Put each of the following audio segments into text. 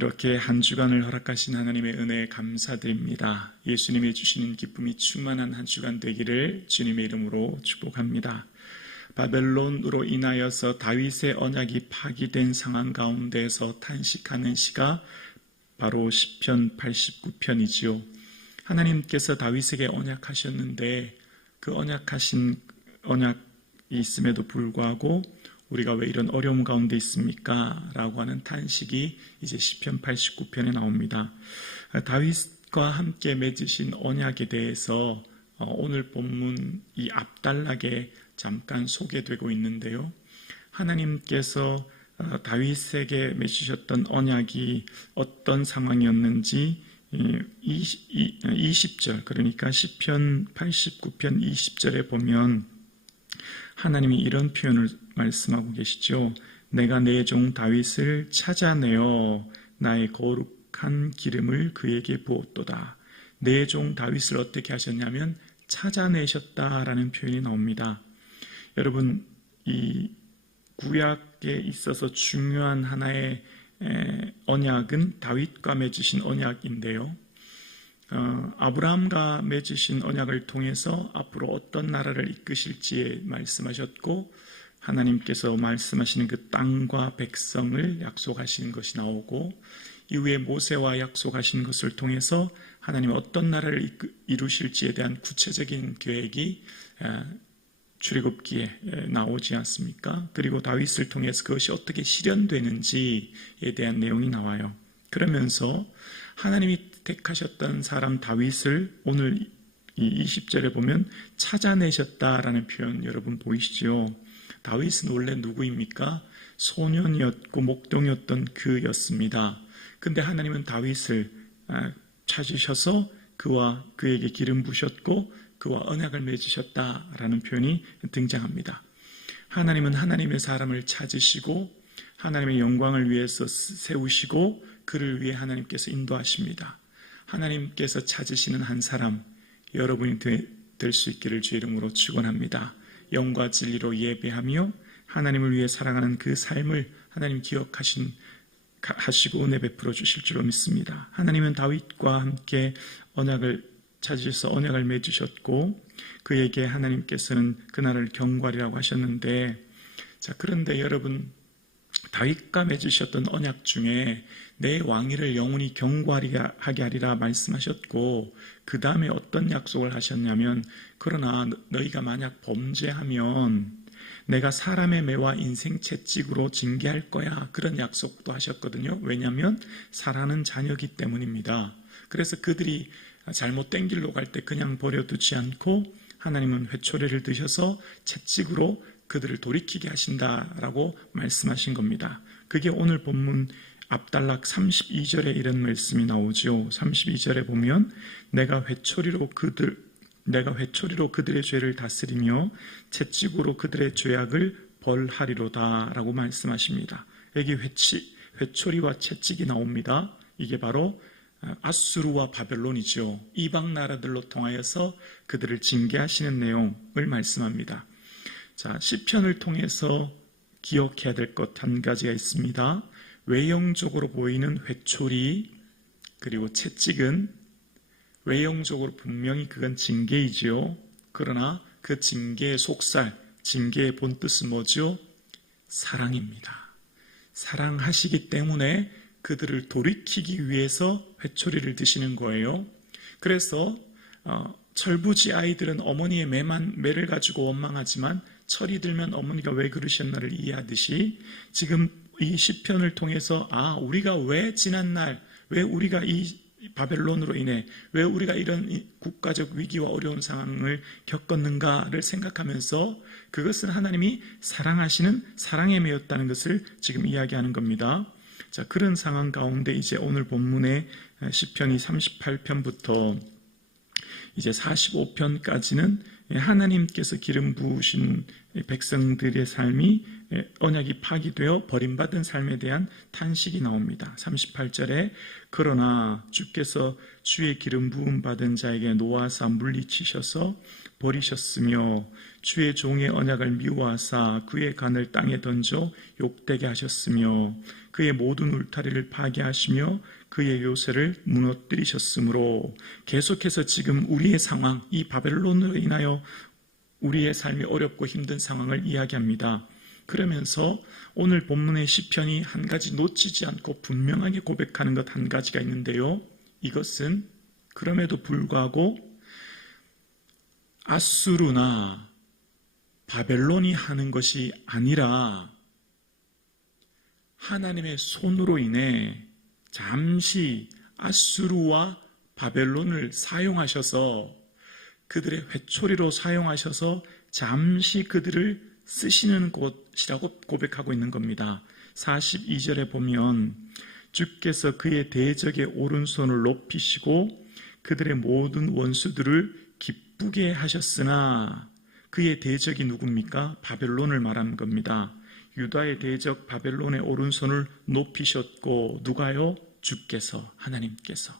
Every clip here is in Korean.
이렇게 한 주간을 허락하신 하나님의 은혜에 감사드립니다. 예수님이 주시는 기쁨이 충만한 한 주간 되기를 주님의 이름으로 축복합니다. 바벨론으로 인하여서 다윗의 언약이 파기된 상황 가운데에서 탄식하는 시가 바로 시편 89편이지요. 하나님께서 다윗에게 언약하셨는데 그 언약이 있음에도 불구하고 우리가 왜 이런 어려움 가운데 있습니까? 라고 하는 탄식이 이제 시편 89편에 나옵니다. 다윗과 함께 맺으신 언약에 대해서 오늘 본문 이 앞단락에 잠깐 소개되고 있는데요. 하나님께서 다윗에게 맺으셨던 언약이 어떤 상황이었는지 20절, 그러니까 시편 89편 20절에 보면 하나님이 이런 표현을 말씀하고 계시죠. 내가 내 종 다윗을 찾아내어 나의 거룩한 기름을 그에게 부었도다. 내 종 다윗을 어떻게 하셨냐면 찾아내셨다라는 표현이 나옵니다. 여러분, 이 구약에 있어서 중요한 하나의 언약은 다윗과 맺으신 언약인데요. 아브라함과 맺으신 언약을 통해서 앞으로 어떤 나라를 이끄실지 말씀하셨고, 하나님께서 말씀하시는 그 땅과 백성을 약속하시는 것이 나오고, 이후에 모세와 약속하신 것을 통해서 하나님이 어떤 나라를 이루실지에 대한 구체적인 계획이 출애굽기에 나오지 않습니까? 그리고 다윗을 통해서 그것이 어떻게 실현되는지에 대한 내용이 나와요. 그러면서 하나님이 택하셨던 사람 다윗을 오늘 이 20절에 보면 찾아내셨다라는 표현 여러분 보이시죠? 다윗은 원래 누구입니까? 소년이었고 목동이었던 그였습니다. 근데 하나님은 다윗을 찾으셔서 그와 그에게 기름 부으셨고 그와 언약을 맺으셨다라는 표현이 등장합니다. 하나님은 하나님의 사람을 찾으시고 하나님의 영광을 위해서 세우시고 그를 위해 하나님께서 인도하십니다. 하나님께서 찾으시는 한 사람, 여러분이 될 수 있기를 주의 이름으로 축원합니다. 영과 진리로 예배하며 하나님을 위해 살아가는 그 삶을 하나님 기억하시고 은혜 베풀어 주실 줄로 믿습니다. 하나님은 다윗과 함께 언약을 찾으셔서 언약을 맺으셨고 그에게 하나님께서는 그날을 경과리라고 하셨는데, 자, 그런데 여러분, 다윗과 맺으셨던 언약 중에 내 왕위를 영원히 경과하게 하리라 말씀하셨고, 그 다음에 어떤 약속을 하셨냐면, 그러나 너희가 만약 범죄하면 내가 사람의 매와 인생 채찍으로 징계할 거야, 그런 약속도 하셨거든요. 왜냐하면 사랑하는 자녀이기 때문입니다. 그래서 그들이 잘못된 길로 갈 때 그냥 버려두지 않고 하나님은 회초리를 드셔서 채찍으로 그들을 돌이키게 하신다라고 말씀하신 겁니다. 그게 오늘 본문 앞단락 32절에 이런 말씀이 나오죠. 32절에 보면 내가 회초리로 그들의 죄를 다스리며 채찍으로 그들의 죄악을 벌하리로다 라고 말씀하십니다. 여기 회초리와 채찍이 나옵니다. 이게 바로 아수르와 바벨론이죠. 이방 나라들로 통하여서 그들을 징계하시는 내용을 말씀합니다. 자, 시편을 통해서 기억해야 될 것 한 가지가 있습니다. 외형적으로 보이는 회초리 그리고 채찍은 외형적으로 분명히 그건 징계이지요. 그러나 그 징계의 속살, 징계의 본뜻은 뭐죠? 사랑입니다. 사랑하시기 때문에 그들을 돌이키기 위해서 회초리를 드시는 거예요. 그래서 철부지 아이들은 어머니의 매를 가지고 원망하지만 철이 들면 어머니가 왜 그러셨나를 이해하듯이 지금 이 시편을 통해서 우리가 왜 지난날 왜 우리가 이 바벨론으로 인해 왜 우리가 이런 국가적 위기와 어려운 상황을 겪었는가를 생각하면서 그것은 하나님이 사랑하시는 사랑에 매였다는 것을 지금 이야기하는 겁니다. 자, 그런 상황 가운데 이제 오늘 본문의 시편이 38편부터 이제 45편까지는 하나님께서 기름 부으신 백성들의 삶이 언약이 파기되어 버림받은 삶에 대한 탄식이 나옵니다. 38절에 그러나 주께서 주의 기름 부음 받은 자에게 노하사 물리치셔서 버리셨으며 주의 종의 언약을 미워하사 그의 간을 땅에 던져 욕되게 하셨으며 그의 모든 울타리를 파괴하시며 그의 요새를 무너뜨리셨으므로 계속해서 지금 우리의 상황, 이 바벨론으로 인하여 우리의 삶이 어렵고 힘든 상황을 이야기합니다. 그러면서 오늘 본문의 시편이 한 가지 놓치지 않고 분명하게 고백하는 것 한 가지가 있는데요. 이것은 그럼에도 불구하고 아수르나 바벨론이 하는 것이 아니라 하나님의 손으로 인해 잠시 아수르와 바벨론을 사용하셔서 그들의 회초리로 사용하셔서 잠시 그들을 쓰시는 곳이라고 고백하고 있는 겁니다. 42절에 보면 주께서 그의 대적의 오른손을 높이시고 그들의 모든 원수들을 기쁘게 하셨으나 그의 대적이 누굽니까? 바벨론을 말하는 겁니다. 유다의 대적 바벨론의 오른손을 높이셨고 누가요? 주께서, 하나님께서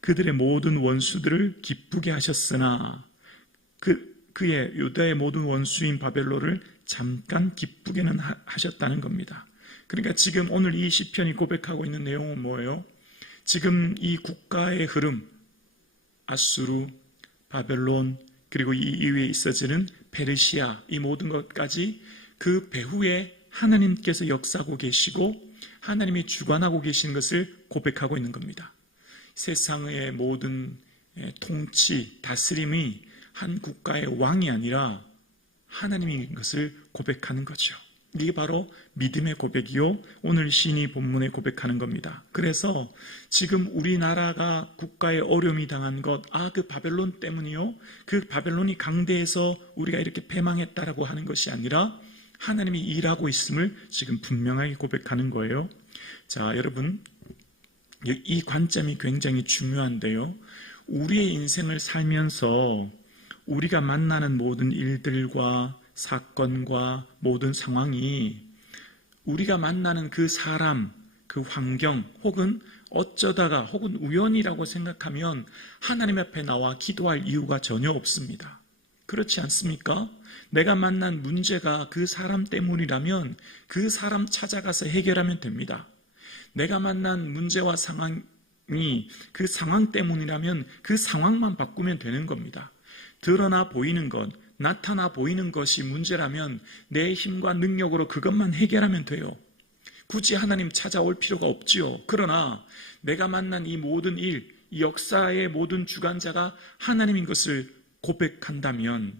그들의 모든 원수들을 기쁘게 하셨으나 그의 유다의 모든 원수인 바벨론을 잠깐 기쁘게는 하셨다는 겁니다. 그러니까 지금 오늘 이 시편이 고백하고 있는 내용은 뭐예요? 지금 이 국가의 흐름, 아수르, 바벨론, 그리고 이 이후에 있어지는 페르시아, 이 모든 것까지 그 배후에 하나님께서 역사하고 계시고 하나님이 주관하고 계신 것을 고백하고 있는 겁니다. 세상의 모든 통치, 다스림이 한 국가의 왕이 아니라 하나님인 것을 고백하는 거죠. 이게 바로 믿음의 고백이요, 오늘 시인이 본문에 고백하는 겁니다. 그래서 지금 우리나라가 국가의 어려움이 당한 것, 그 바벨론 때문이요, 그 바벨론이 강대해서 우리가 이렇게 패망했다라고 하는 것이 아니라 하나님이 일하고 있음을 지금 분명하게 고백하는 거예요. 자, 여러분, 이 관점이 굉장히 중요한데요. 우리의 인생을 살면서 우리가 만나는 모든 일들과 사건과 모든 상황이 우리가 만나는 그 사람, 그 환경, 혹은 어쩌다가 혹은 우연이라고 생각하면 하나님 앞에 나와 기도할 이유가 전혀 없습니다. 그렇지 않습니까? 내가 만난 문제가 그 사람 때문이라면 그 사람 찾아가서 해결하면 됩니다. 내가 만난 문제와 상황이 그 상황 때문이라면 그 상황만 바꾸면 되는 겁니다. 드러나 보이는 것, 나타나 보이는 것이 문제라면 내 힘과 능력으로 그것만 해결하면 돼요. 굳이 하나님 찾아올 필요가 없지요. 그러나 내가 만난 이 모든 일, 이 역사의 모든 주관자가 하나님인 것을 고백한다면,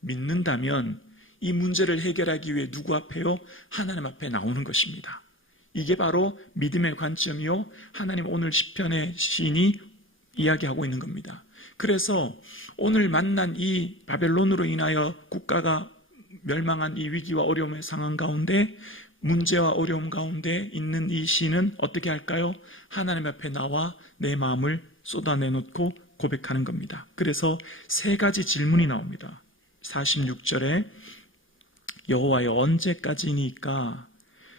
믿는다면 이 문제를 해결하기 위해 누구 앞에요? 하나님 앞에 나오는 것입니다. 이게 바로 믿음의 관점이요, 하나님 오늘 시편의 시인이 이야기하고 있는 겁니다. 그래서 오늘 만난 이 바벨론으로 인하여 국가가 멸망한 이 위기와 어려움의 상황 가운데, 문제와 어려움 가운데 있는 이 시인은 어떻게 할까요? 하나님 앞에 나와 내 마음을 쏟아내놓고 고백하는 겁니다. 그래서 세 가지 질문이 나옵니다. 46절에 여호와여 언제까지니까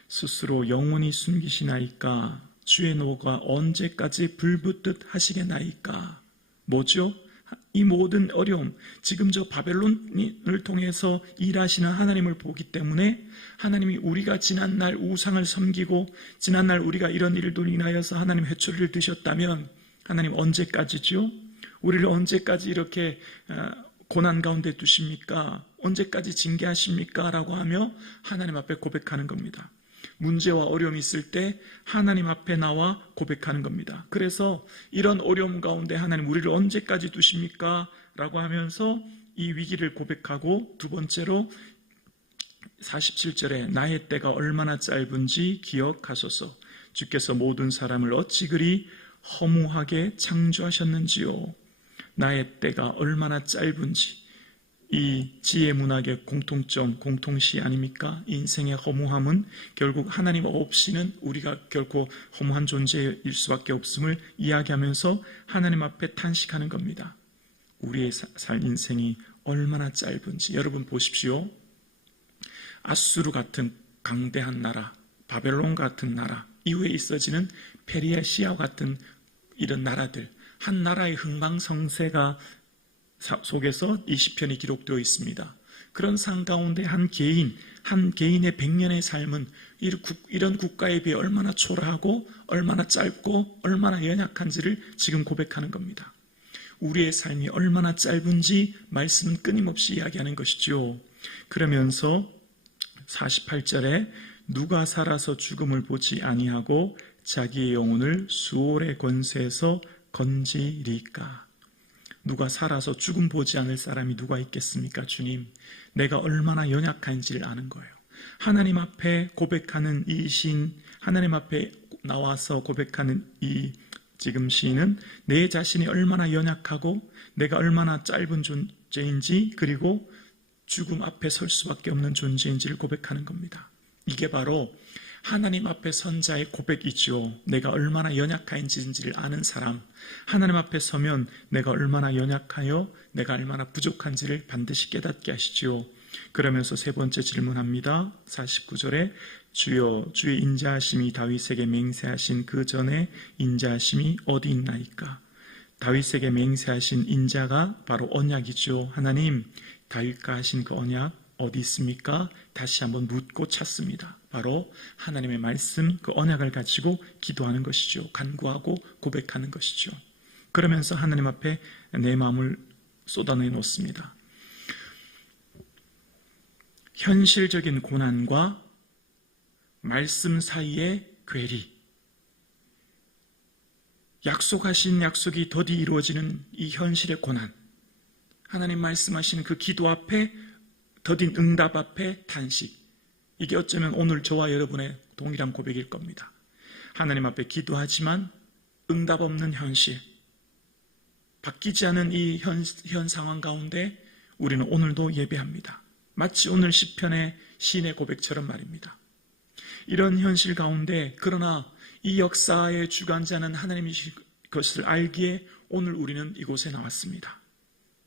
스스로 영원히 숨기시나이까 주의 노가 언제까지 불붙듯 하시겠나이까. 뭐죠? 이 모든 어려움, 지금 저 바벨론을 통해서 일하시는 하나님을 보기 때문에 하나님이 우리가 지난날 우상을 섬기고 지난날 우리가 이런 일도 인하여서 하나님 회초리를 드셨다면 하나님 언제까지죠? 우리를 언제까지 이렇게 고난 가운데 두십니까? 언제까지 징계하십니까? 라고 하며 하나님 앞에 고백하는 겁니다. 문제와 어려움이 있을 때 하나님 앞에 나와 고백하는 겁니다. 그래서 이런 어려움 가운데 하나님 우리를 언제까지 두십니까? 라고 하면서 이 위기를 고백하고, 두 번째로 47절에 나의 때가 얼마나 짧은지 기억하소서. 주께서 모든 사람을 어찌 그리 허무하게 창조하셨는지요. 나의 때가 얼마나 짧은지, 이 지혜 문학의 공통점, 공통시 아닙니까? 인생의 허무함은 결국 하나님 없이는 우리가 결코 허무한 존재일 수밖에 없음을 이야기하면서 하나님 앞에 탄식하는 겁니다. 우리의 인생이 얼마나 짧은지 여러분 보십시오. 아수르 같은 강대한 나라, 바벨론 같은 나라, 이후에 있어지는 페르시아와 같은 이런 나라들, 한 나라의 흥망성쇠가 속에서 이 시편이 기록되어 있습니다. 그런 상 가운데 한 개인의 100년의 삶은 이런 국가에 비해 얼마나 초라하고 얼마나 짧고 얼마나 연약한지를 지금 고백하는 겁니다. 우리의 삶이 얼마나 짧은지 말씀은 끊임없이 이야기하는 것이죠. 그러면서 48절에 누가 살아서 죽음을 보지 아니하고 자기의 영혼을 수월의 권세에서 건지리까. 누가 살아서 죽음 보지 않을 사람이 누가 있겠습니까? 주님, 내가 얼마나 연약한지를 아는 거예요. 하나님 앞에 고백하는 이 시인, 하나님 앞에 나와서 고백하는 이 지금 시인은 내 자신이 얼마나 연약하고 내가 얼마나 짧은 존재인지, 그리고 죽음 앞에 설 수밖에 없는 존재인지를 고백하는 겁니다. 이게 바로 하나님 앞에 선 자의 고백이죠. 내가 얼마나 연약한지를 아는 사람, 하나님 앞에 서면 내가 얼마나 연약하여 내가 얼마나 부족한지를 반드시 깨닫게 하시죠. 그러면서 세 번째 질문합니다. 49절에 주여, 주의 인자하심이 다윗에게 맹세하신 그 전에 인자하심이 어디 있나이까. 다윗에게 맹세하신 인자가 바로 언약이죠. 하나님, 다윗과 하신 그 언약 어디 있습니까? 다시 한번 묻고 찾습니다. 바로 하나님의 말씀, 그 언약을 가지고 기도하는 것이죠. 간구하고 고백하는 것이죠. 그러면서 하나님 앞에 내 마음을 쏟아내 놓습니다. 현실적인 고난과 말씀 사이의 괴리, 약속하신 약속이 더디 이루어지는 이 현실의 고난, 하나님 말씀하시는 그 기도 앞에 더딘 응답 앞에 탄식, 이게 어쩌면 오늘 저와 여러분의 동일한 고백일 겁니다. 하나님 앞에 기도하지만 응답 없는 현실, 바뀌지 않은 이 현 상황 가운데 우리는 오늘도 예배합니다. 마치 오늘 시편의 시인의 고백처럼 말입니다. 이런 현실 가운데 그러나 이 역사의 주관자는 하나님이신 것을 알기에 오늘 우리는 이곳에 나왔습니다.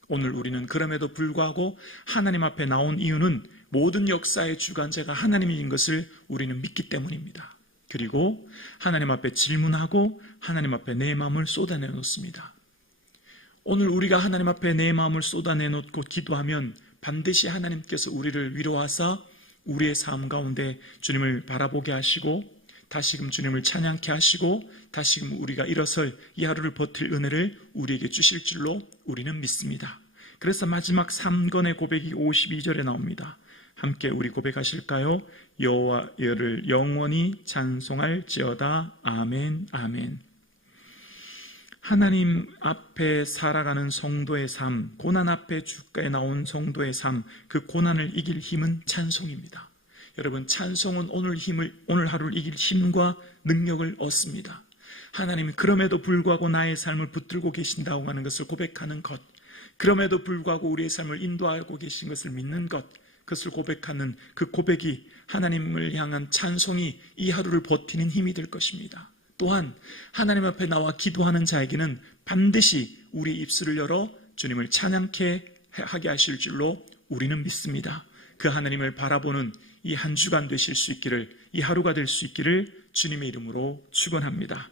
오늘 우리는 그럼에도 불구하고 하나님 앞에 나온 이유는 모든 역사의 주관자가 하나님인 것을 우리는 믿기 때문입니다. 그리고 하나님 앞에 질문하고 하나님 앞에 내 마음을 쏟아내 놓습니다. 오늘 우리가 하나님 앞에 내 마음을 쏟아내 놓고 기도하면 반드시 하나님께서 우리를 위로하사 우리의 삶 가운데 주님을 바라보게 하시고 다시금 주님을 찬양케 하시고 다시금 우리가 일어설 이 하루를 버틸 은혜를 우리에게 주실 줄로 우리는 믿습니다. 그래서 마지막 3권의 고백이 52절에 나옵니다. 함께 우리 고백하실까요? 여호와를 영원히 찬송할지어다. 아멘, 아멘. 하나님 앞에 살아가는 성도의 삶, 고난 앞에 주가에 나온 성도의 삶, 그 고난을 이길 힘은 찬송입니다. 여러분, 찬송은 오늘 하루를 이길 힘과 능력을 얻습니다. 하나님이 그럼에도 불구하고 나의 삶을 붙들고 계신다고 하는 것을 고백하는 것, 그럼에도 불구하고 우리의 삶을 인도하고 계신 것을 믿는 것, 그것을 고백하는 그 고백이 하나님을 향한 찬송이 이 하루를 버티는 힘이 될 것입니다. 또한 하나님 앞에 나와 기도하는 자에게는 반드시 우리 입술을 열어 주님을 찬양케 하게 하실 줄로 우리는 믿습니다. 그 하나님을 바라보는 이 한 주간 되실 수 있기를, 이 하루가 될 수 있기를 주님의 이름으로 축원합니다.